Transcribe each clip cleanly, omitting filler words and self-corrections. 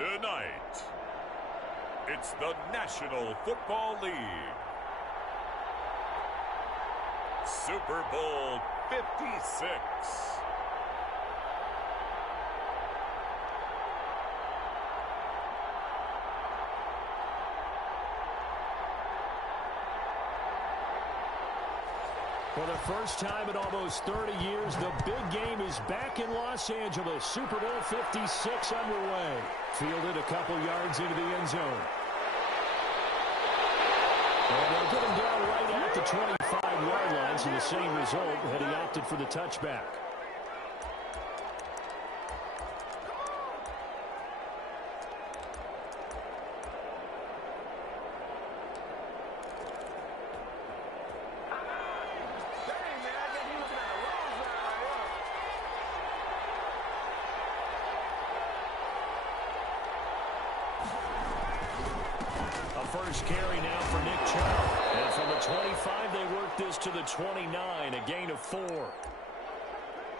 Tonight, it's the National Football League. Super Bowl 56. For the first time in almost 30 years, the big game is back in Los Angeles. Super Bowl 56 underway. Fielded a couple yards into the end zone. And they'll get him down right at the 25-yard line, so the same result had he opted for the touchback. First carry now for Nick Chubb. And from the 25, they work this to the 29, a gain of 4.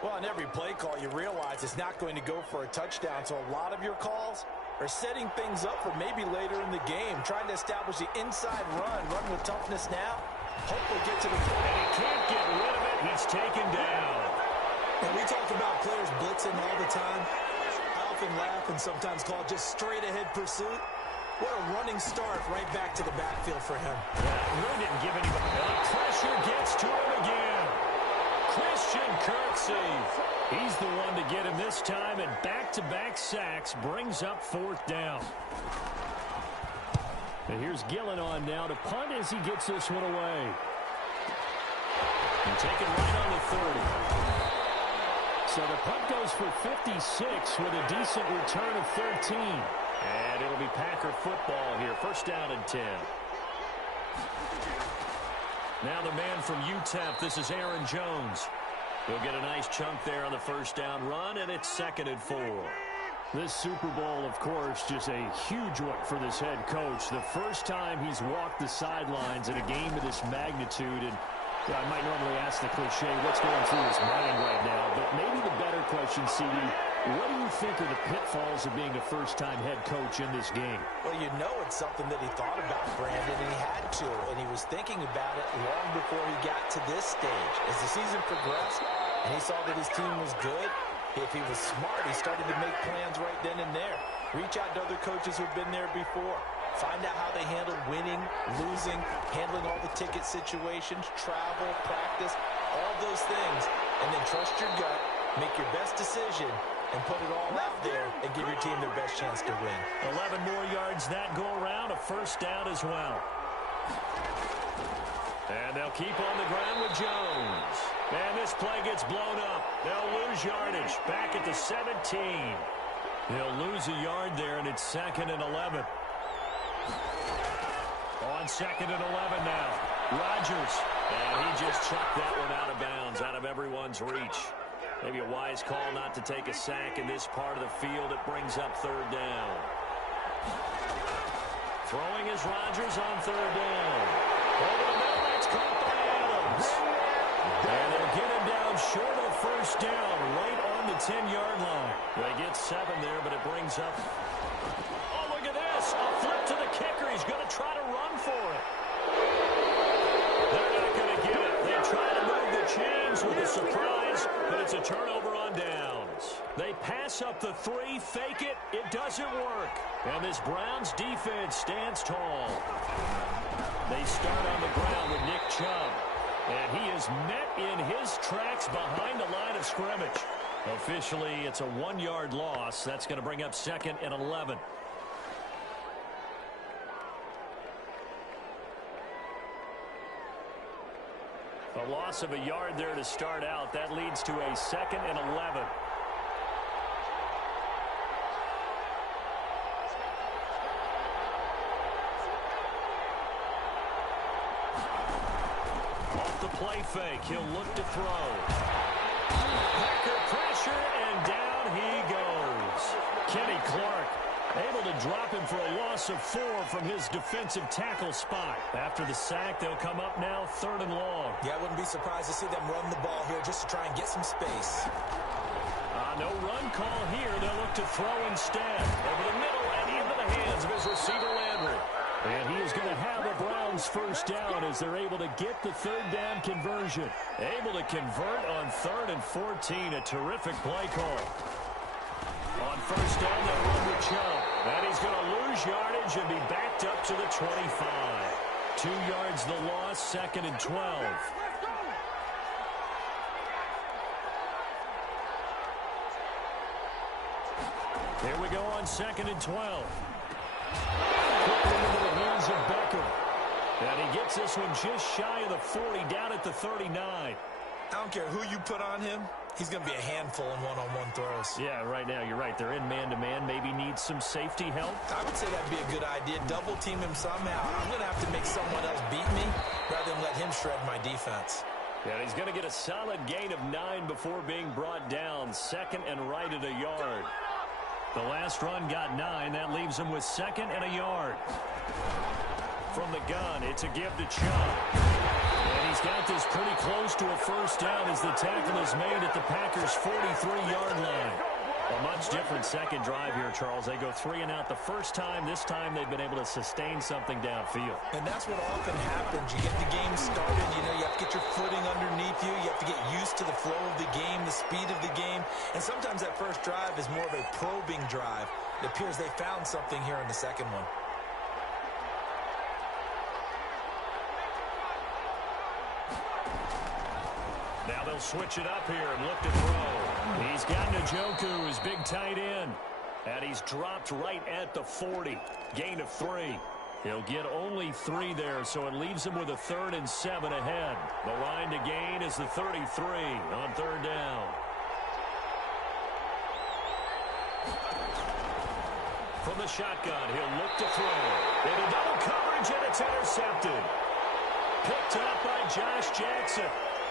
Well, on every play call, you realize it's not going to go for a touchdown, so a lot of your calls are setting things up for maybe later in the game, trying to establish the inside run with toughness now. Hopefully get to the point. And he can't get rid of it. He's taken down. And we talk about players blitzing all the time. I often laugh and sometimes call it just straight-ahead pursuit. What a running start right back to the backfield for him. Yeah, really didn't give anybody. The pressure gets to him again. Christian Kirksey. He's the one to get him this time, and back-to-back sacks brings up 4th down. And here's Gillen on now to punt as he gets this one away. And taken right on the 30. So the punt goes for 56 with a decent return of 13. And it'll be Packer football here. First down and 10. Now the man from UTEP, this is Aaron Jones. He'll get a nice chunk there on the first down run, and it's 2nd and 4. This Super Bowl, of course, just a huge one for this head coach. The first time he's walked the sidelines in a game of this magnitude. And I might normally ask the cliche, what's going through his mind right now? But maybe the better question, CD, what do you think are the pitfalls of being a first-time head coach in this game? Well, you know it's something that he thought about, Brandon, and he had to. And he was thinking about it long before he got to this stage. As the season progressed and he saw that his team was good, if he was smart, he started to make plans right then and there. Reach out to other coaches who've been there before. Find out how they handle winning, losing, handling all the ticket situations, travel, practice, all those things. And then trust your gut, make your best decision, and put it all out there and give your team their best chance to win. 11 more yards that go around, a first down as well. And they'll keep on the ground with Jones. And this play gets blown up. They'll lose yardage back at the 17. They'll lose a yard there, and it's 2nd and 11. On 2nd and 11 now. Rodgers. And he just chucked that one out of bounds, out of everyone's reach. Maybe a wise call not to take a sack in this part of the field. It brings up 3rd down. Throwing is Rodgers on 3rd down. Over the middle, that's caught by Adams. And they'll get him down short of first down, right on the 10-yard line. They get 7 there, but it brings up. Oh, look at this. A flip to the kicker. He's going to try to run for it. They're not going to get it. They try to move the chains with a surprise, but it's a turnover on downs. They pass up the 3, fake it. It doesn't work. And this Browns defense stands tall. They start on the ground with Nick Chubb. And he is met in his tracks behind the line of scrimmage. Officially, it's a 1-yard loss. That's going to bring up 2nd and 11. A loss of a yard there to start out. That leads to a 2nd and 11. Off the play fake, he'll look to throw. Packer pressure, and down he goes. Kenny Clark able to drop him for a loss of 4 from his defensive tackle spot. After the sack, they'll come up now 3rd and long. Yeah, I wouldn't be surprised to see them run the ball here just to try and get some space. No run call here. They'll look to throw instead. Over the middle, hands of his receiver, Landry. And he is going to have a Browns first down as they're able to get the third down conversion. Able to convert on 3rd and 14. A terrific play call. On first down, they'll run with Chubb. And he's going to lose yardage and be backed up to the 25. 2 yards the loss, 2nd and 12. Here we go on 2nd and 12. Quickly into the hands of Beckham. And he gets this one just shy of the 40, down at the 39. I don't care who you put on him. He's going to be a handful in one-on-one throws. Yeah, right now, you're right. They're in man-to-man. Maybe needs some safety help. I would say that'd be a good idea. Double team him somehow. I'm going to have to make someone else beat me rather than let him shred my defense. And he's going to get a solid gain of 9 before being brought down. 2nd and right at a yard. The last run got 9. That leaves him with 2nd and a yard. From the gun, it's a give to Chubb. And he's got this pretty close to a first down as the tackle is made at the Packers' 43-yard line. A much different second drive here, Charles. They go 3 and out the first time. This time they've been able to sustain something downfield. And that's what often happens. You get the game started. You have to get your footing underneath you. You have to get used to the flow of the game, the speed of the game. And sometimes that first drive is more of a probing drive. It appears they found something here in the second one. Now they'll switch it up here and look to throw. He's got Njoku, his big tight end. And he's dropped right at the 40. Gain of 3. He'll get only 3 there, so it leaves him with a 3rd and 7 ahead. The line to gain is the 33 on 3rd down. From the shotgun, he'll look to throw. Into double coverage, and it's intercepted. Picked up by Josh Jackson.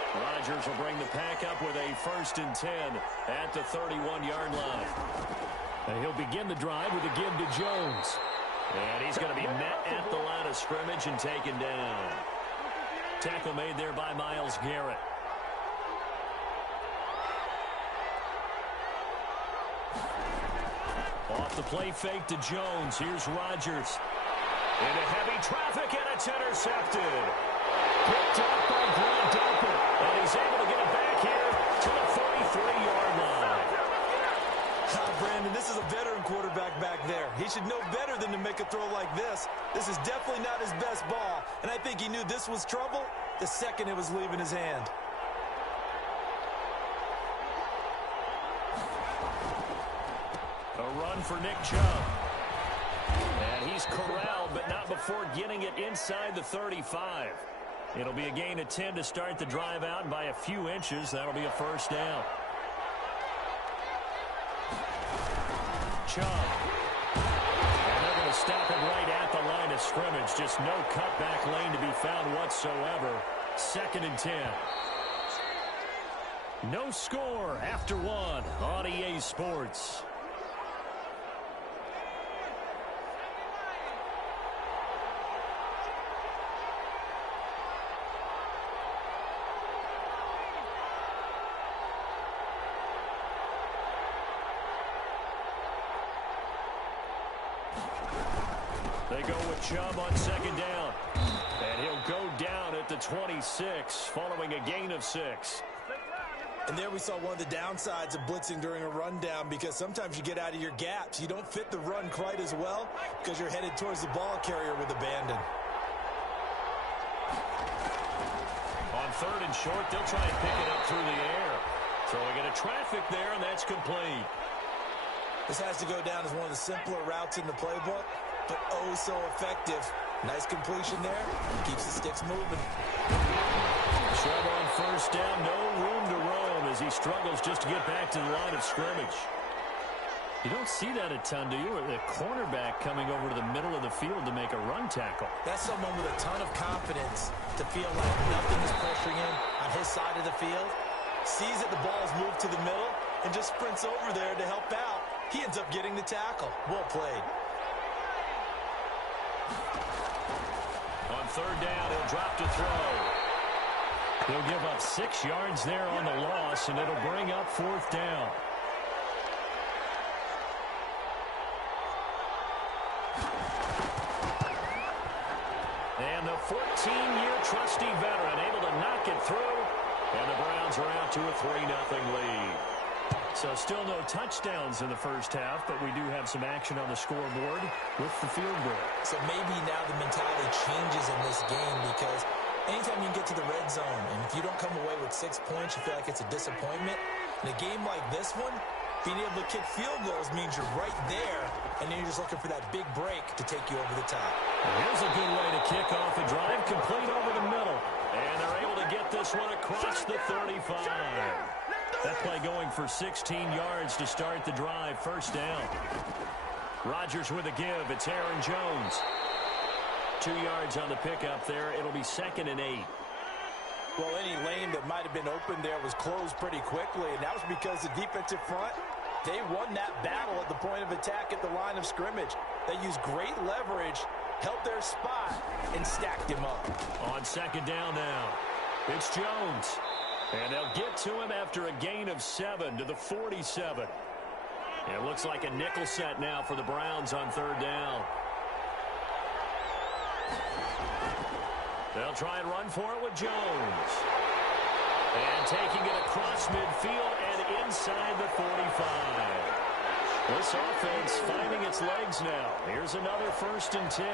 Rodgers will bring the pack up with a 1st and 10 at the 31-yard line. And he'll begin the drive with a give to Jones. And he's going to be met at the line of scrimmage and taken down. Tackle made there by Myles Garrett. Off the play fake to Jones. Here's Rodgers. Into heavy traffic, and it's intercepted. Picked up by Grant Delpit. And he's able to get it back here to the 43-yard line. Brandon, this is a veteran quarterback back there. He should know better than to make a throw like this. This is definitely not his best ball. And I think he knew this was trouble the second it was leaving his hand. A run for Nick Chubb. And he's corralled, but not before getting it inside the 35. It'll be a gain of 10 to start the drive out, and by a few inches, that'll be a first down. Chubb. And they're going to stop it right at the line of scrimmage. Just no cutback lane to be found whatsoever. 2nd and 10. No score after 1 on EA Sports. They go with Chubb on 2nd down. And he'll go down at the 26 following a gain of 6. And there we saw one of the downsides of blitzing during a rundown, because sometimes you get out of your gaps. You don't fit the run quite as well because you're headed towards the ball carrier with abandon. On 3rd and short, they'll try and pick it up through the air. Throwing into traffic there, and that's complete. This has to go down as one of the simpler routes in the playbook, but oh so effective. Nice completion there. Keeps the sticks moving. Chubb on 1st down, no room to roam as he struggles just to get back to the line of scrimmage. You don't see that a ton, do you? Or the cornerback coming over to the middle of the field to make a run tackle. That's someone with a ton of confidence to feel like nothing is pressuring him on his side of the field. Sees that the ball's moved to the middle and just sprints over there to help out. He ends up getting the tackle. Well played. On 3rd down, he'll drop to throw. He'll give up 6 yards there on the loss, and it'll bring up 4th down. And the 14-year trusty veteran able to knock it through. And the Browns are out to a 3-0 lead. So still no touchdowns in the first half, but we do have some action on the scoreboard with the field goal. So maybe now the mentality changes in this game because anytime you can get to the red zone, and if you don't come away with 6 points, you feel like it's a disappointment. In a game like this one, being able to kick field goals means you're right there, and then you're just looking for that big break to take you over the top. Here's a good way to kick off a drive, complete over the middle. And they're able to get this one across the 35. That play going for 16 yards to start the drive, first down. Rodgers with a give. It's Aaron Jones. 2 yards on the pickup there. It'll be 2nd and 8. Well, any lane that might have been open there was closed pretty quickly, and that was because the defensive front, they won that battle at the point of attack at the line of scrimmage. They used great leverage, held their spot, and stacked him up. On 2nd down now, it's Jones. And they'll get to him after a gain of 7 to the 47. It looks like a nickel set now for the Browns on 3rd down. They'll try and run for it with Jones. And taking it across midfield and inside the 45. This offense finding its legs now. Here's another 1st and 10.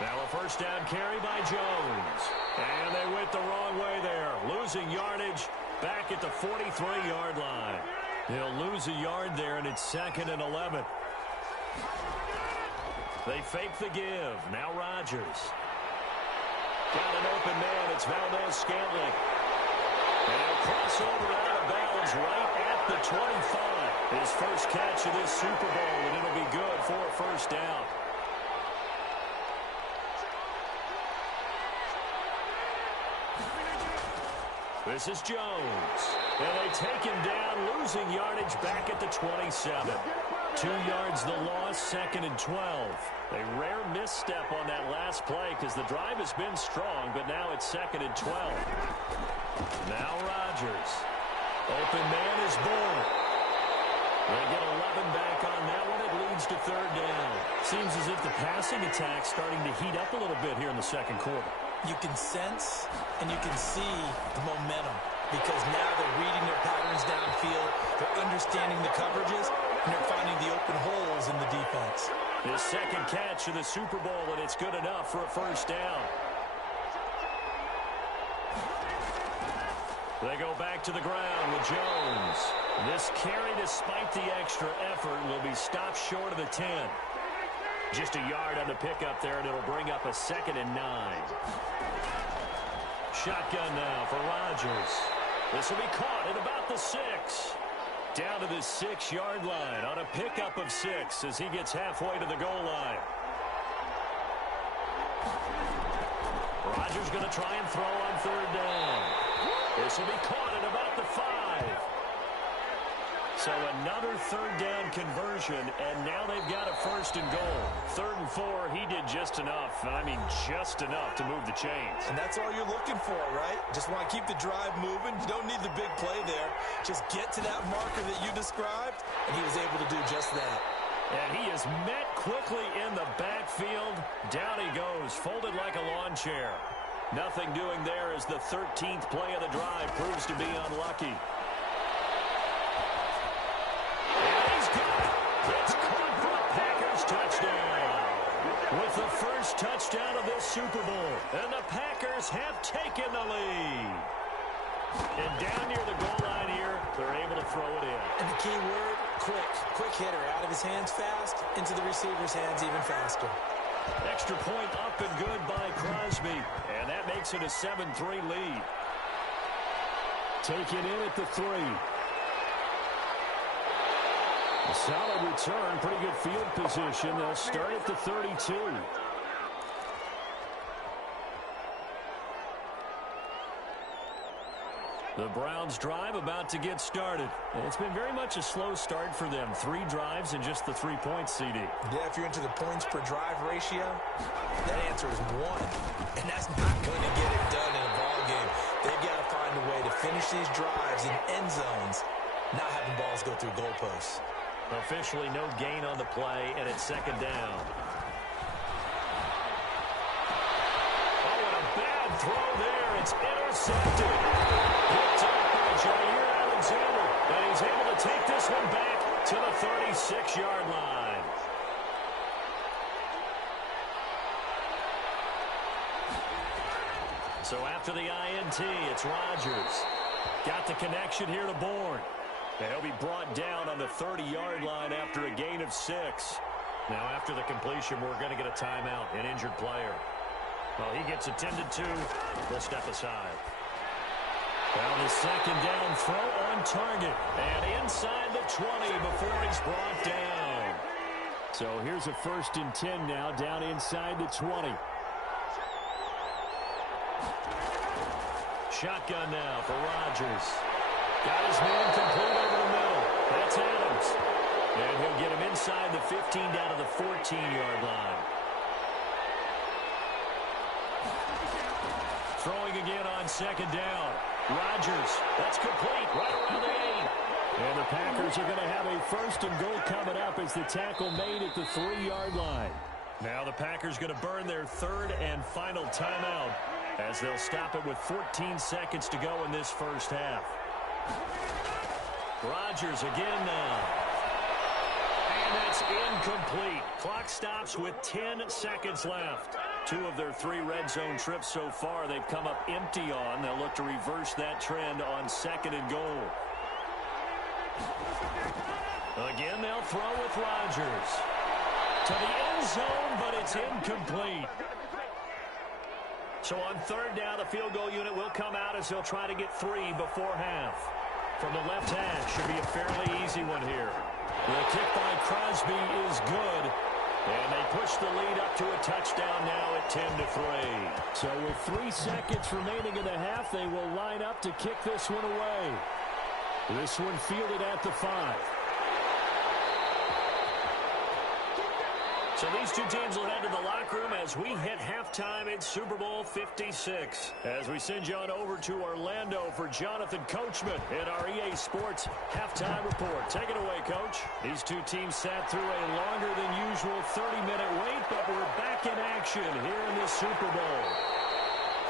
Now a first down carry by Jones. And they went the wrong way there. Losing yardage back at the 43-yard line. They'll lose a yard there, and it's 2nd and 11. They fake the give. Now Rodgers. Got an open man. It's Valdez-Scantling. And a crossover out of bounds right at the 25. His first catch of this Super Bowl, and it'll be good for a first down. This is Jones. And they take him down, losing yardage back at the 27. 2 yards the loss, 2nd and 12. A rare misstep on that last play because the drive has been strong, but now it's 2nd and 12. Now Rodgers. Open man is Bull. They get 11 back on that one. It leads to 3rd down. Seems as if the passing attack's starting to heat up a little bit here in the 2nd quarter. You can sense and you can see the momentum because now they're reading their patterns downfield, they're understanding the coverages, and they're finding the open holes in the defense. His 2nd catch of the Super Bowl, and it's good enough for a first down. They go back to the ground with Jones. This carry, despite the extra effort, will be stopped short of the 10. Just a yard on the pickup there, and it'll bring up a 2nd and 9. Shotgun now for Rodgers. This will be caught at about the 6. Down to the 6-yard line on a pickup of 6 as he gets halfway to the goal line. Rodgers going to try and throw on 3rd down. This will be caught at about the 5. So another 3rd down conversion, and now they've got a 1st and goal. 3rd and 4, he did just enough. I mean, just enough to move the chains. And that's all you're looking for, right? Just want to keep the drive moving. You don't need the big play there. Just get to that marker that you described, and he was able to do just that. And he is met quickly in the backfield. Down he goes, folded like a lawn chair. Nothing doing there as the 13th play of the drive proves to be unlucky. It's caught for a Packers touchdown. With the first touchdown of this Super Bowl. And the Packers have taken the lead. And down near the goal line here, they're able to throw it in. And the key word, quick. Quick hitter. Out of his hands fast, into the receiver's hands even faster. Extra point up and good by Crosby. And that makes it a 7-3 lead. Taken in at the 3. A solid return, pretty good field position. They'll start at the 32. The Browns drive about to get started. It's been very much a slow start for them. 3 drives and just the 3 points, CD. Yeah, if you're into the points per drive ratio, that answer is 1. And that's not going to get it done in a ball game. They've got to find a way to finish these drives in end zones, not having balls go through goalposts. Officially no gain on the play, and it's 2nd down. It's intercepted. Picked up by Jair Alexander. And he's able to take this one back to the 36-yard line. So after the INT, it's Rodgers. Got the connection here to Bourne. And he'll be brought down on the 30-yard line after a gain of 6. Now after the completion, we're going to get a timeout, an injured player. Well, he gets attended to. We'll step aside. Well, the second down throw on target. And inside the 20 before he's brought down. So here's a 1st and 10 now, down inside the 20. Shotgun now for Rodgers. Got his man complete over the middle. That's Adams. And he'll get him inside the 15 down to the 14-yard line. Throwing again on 2nd down. Rodgers, that's complete right around the 8. And the Packers are going to have a 1st and goal coming up as the tackle made at the 3-yard line. Now the Packers going to burn their 3rd and final timeout as they'll stop it with 14 seconds to go in this first half. Rodgers again now. And that's incomplete. Clock stops with 10 seconds left. 2 of their 3 red zone trips so far they've come up empty on. They'll look to reverse that trend on 2nd and goal. Again, they'll throw with Rodgers. To the end zone, but it's incomplete. So on 3rd down, the field goal unit will come out as they'll try to get 3 before half. From the left hash, should be a fairly easy one here. The kick by Crosby is good. And they push the lead up to a touchdown now at 10-3. So with 3 seconds remaining in the half, they will line up to kick this one away. This one fielded at the 5. So these two teams will head to the locker room as we hit halftime in Super Bowl 56. As we send you on over to Orlando for Jonathan Coachman in our EA Sports halftime report. Take it away, Coach. These two teams sat through a longer than usual 30-minute wait, but we're back in action here in this Super Bowl.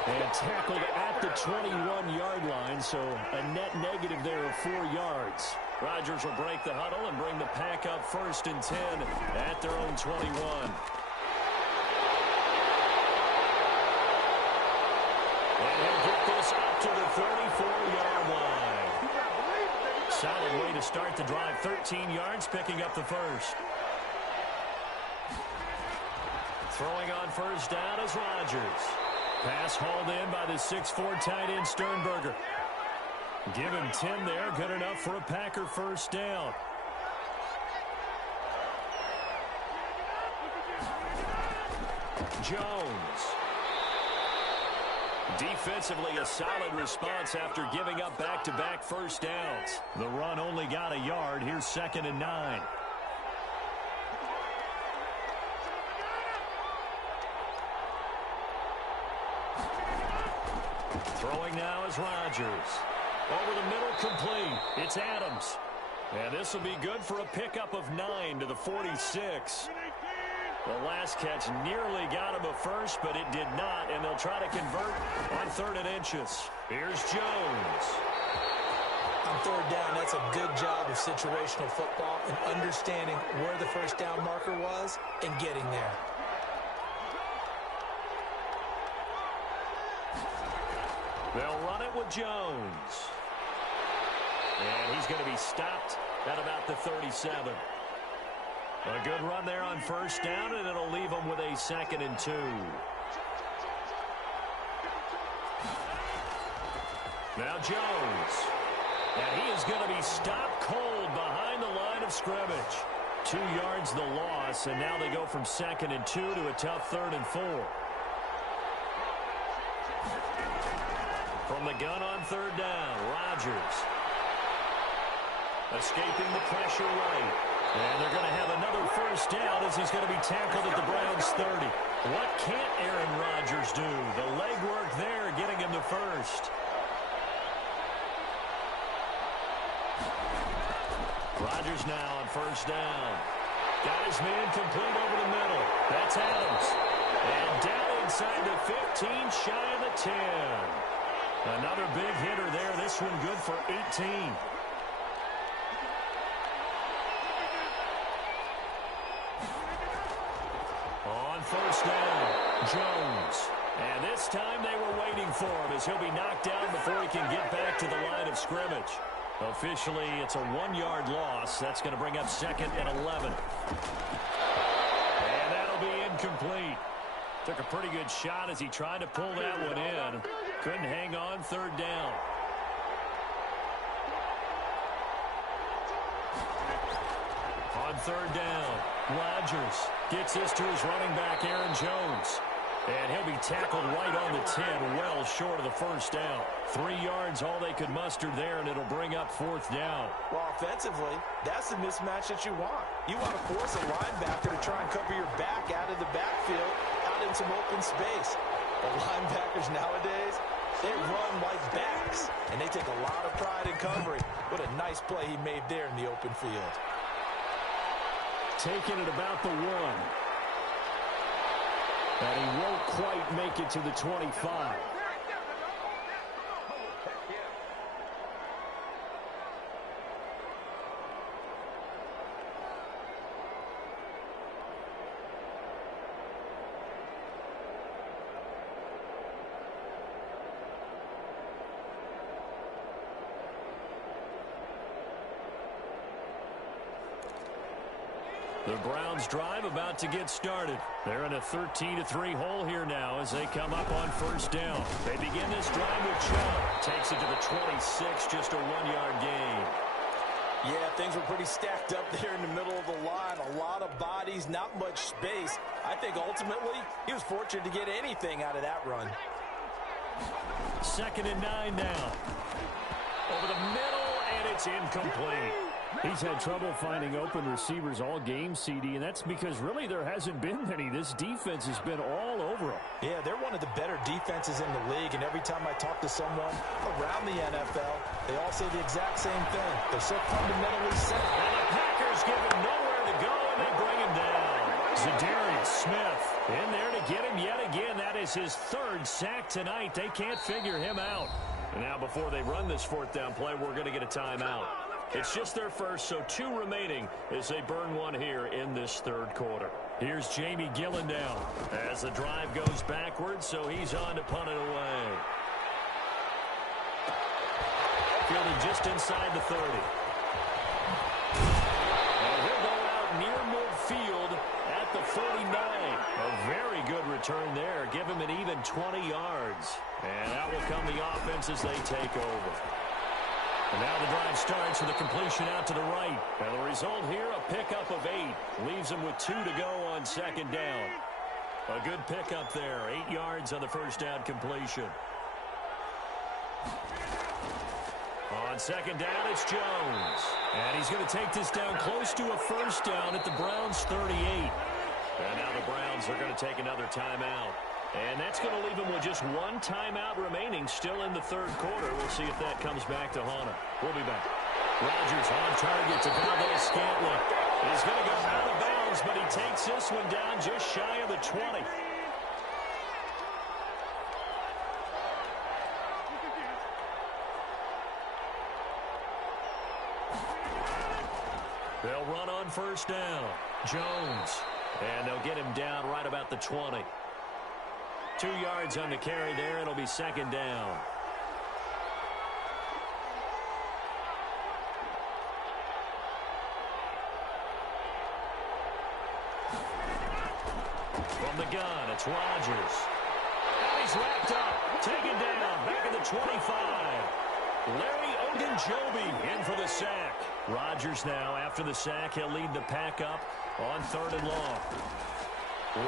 And tackled at the 21-yard line, so a net negative there of 4 yards. Rodgers will break the huddle and bring the pack up 1st and 10 at their own 21. And he'll get this up to the 34-yard line. Solid way to start the drive. 13 yards, picking up the 1st. Throwing on 1st down is Rodgers. Pass hauled in by the 6'4" tight end Sternberger. Give him 10 there. Good enough for a Packer 1st down. Jones. Defensively, a solid response after giving up back-to-back 1st downs. The run only got a yard. Here's 2nd and 9. Throwing now is Rodgers. Over the middle, complete. It's Adams. And this will be good for a pickup of 9 to the 46. The last catch nearly got him a 1st, but it did not, and they'll try to convert on 3rd and inches. Here's Jones. On 3rd down, that's a good job of situational football and understanding where the 1st down marker was and getting there. They'll run it with Jones. And he's going to be stopped at about the 37. A good run there on 1st down, and it'll leave him with a 2nd and 2. Now Jones. And he is going to be stopped cold behind the line of scrimmage. 2 yards the loss, and now they go from 2nd and 2 to a tough 3rd and 4. From the gun on 3rd down, Rodgers. Escaping the pressure right. And they're going to have another 1st down as he's going to be tackled at the Browns' 30. What can't Aaron Rodgers do? The legwork there getting him the 1st. Rodgers now on 1st down. Got his man complete over the middle. That's Adams. And down inside the 15, shy of the 10. Another big hitter there. This one good for 18. On first down, Jones. And this time they were waiting for him as he'll be knocked down before he can get back to the line of scrimmage. Officially, it's a 1-yard loss. That's going to bring up 2nd and 11. And that'll be incomplete. Took a pretty good shot as he tried to pull that one in. Couldn't hang on 3rd down. On 3rd down, Rodgers gets this to his running back, Aaron Jones. And he'll be tackled right on the 10, well short of the 1st down. 3 yards, all they could muster there, and it'll bring up 4th down. Well, offensively, that's the mismatch that you want. You want to force a linebacker to try and cover your back out of the backfield, out in some open space. The linebackers nowadays, they run like backs, and they take a lot of pride in covering. What a nice play he made there in the open field. Taking it about the 1. And he won't quite make it to the 25. The Browns drive about to get started. They're in a 13-3 hole here now as they come up on 1st down. They begin this drive with Chubb. Takes it to the 26, just a 1-yard gain. Yeah, things were pretty stacked up there in the middle of the line. A lot of bodies, not much space. I think ultimately he was fortunate to get anything out of that run. 2nd and 9 now. Over the middle, and it's incomplete. He's had trouble finding open receivers all game, CD, and that's because really there hasn't been many. This defense has been all over him. Yeah, they're one of the better defenses in the league, and every time I talk to someone around the NFL, they all say the exact same thing. They're so fundamentally sound. And the Packers give him nowhere to go, and they bring him down. Zadarius Smith in there to get him yet again. That is his 3rd sack tonight. They can't figure him out. And now before they run this 4th down play, we're going to get a timeout. It's just their first, so 2 remaining as they burn one here in this 3rd quarter. Here's Jamie Gillen down as the drive goes backwards, so he's on to punt it away. Fielded just inside the 30. And he'll go out near midfield at the 49. A very good return there. Give him an even 20 yards. And out will come the offense as they take over. And now the drive starts with a completion out to the right. And the result here, a pickup of 8. Leaves them with 2 to go on 2nd down. A good pickup there. 8 yards on the 1st down completion. On 2nd down, it's Jones. And he's going to take this down close to a 1st down at the Browns' 38. And now the Browns are going to take another timeout. And that's going to leave him with just 1 timeout remaining still in the 3rd quarter. We'll see if that comes back to haunt him. We'll be back. Rodgers on target to Valdez-Scantling. He's going to go out of bounds, but he takes this one down just shy of the 20. They'll run on 1st down. Jones. And they'll get him down right about the 20. 2 yards on the carry there. It'll be 2nd down. From the gun, it's Rodgers. And he's wrapped up. Taken down. Back at the 25. Larry Ogunjobi in for the sack. Rodgers now, after the sack, he'll lead the pack up on 3rd and long.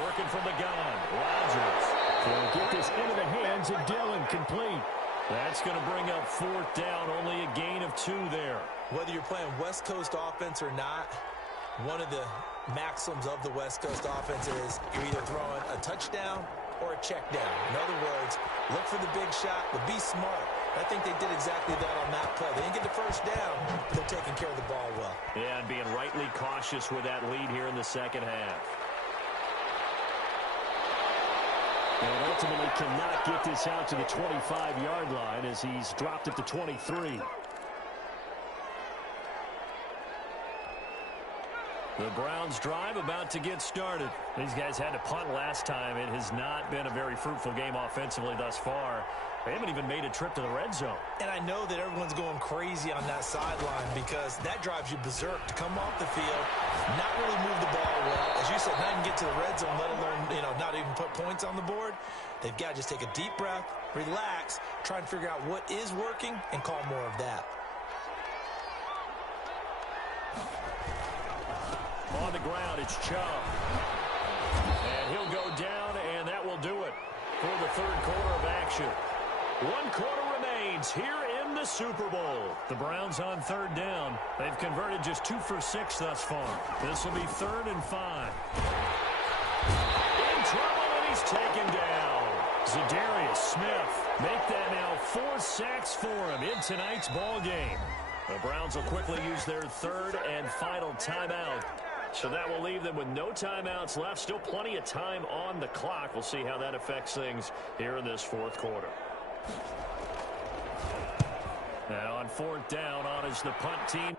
Working from the gun. Rodgers. He'll get this into the hands of Dillon, complete. That's going to bring up 4th down, only a gain of 2 there. Whether you're playing West Coast offense or not, one of the maxims of the West Coast offense is you're either throwing a touchdown or a check down. In other words, look for the big shot, but be smart. I think they did exactly that on that play. They didn't get the 1st down, but they're taking care of the ball well. Yeah, and being rightly cautious with that lead here in the 2nd half. And they'll ultimately cannot get this out to the 25-yard line as he's dropped it to 23. The Browns drive about to get started. These guys had to punt last time. It has not been a very fruitful game offensively thus far. They haven't even made a trip to the red zone. And I know that everyone's going crazy on that sideline because that drives you berserk to come off the field, not really move the ball well. As you said, not even get to the red zone, let alone, not even put points on the board. They've got to just take a deep breath, relax, try and figure out what is working, and call more of that. On the ground, it's Chubb. And he'll go down, and that will do it for the third quarter of action. 1 quarter remains here in the Super Bowl. The Browns on third down. They've converted just 2 for 6 thus far. This will be 3rd and 5. In trouble, and he's taken down. Zadarius Smith make that now 4 sacks for him in tonight's ball game. The Browns will quickly use their 3rd and final timeout. So that will leave them with no timeouts left. Still plenty of time on the clock. We'll see how that affects things here in this 4th quarter. And on 4th down, on is the punt team.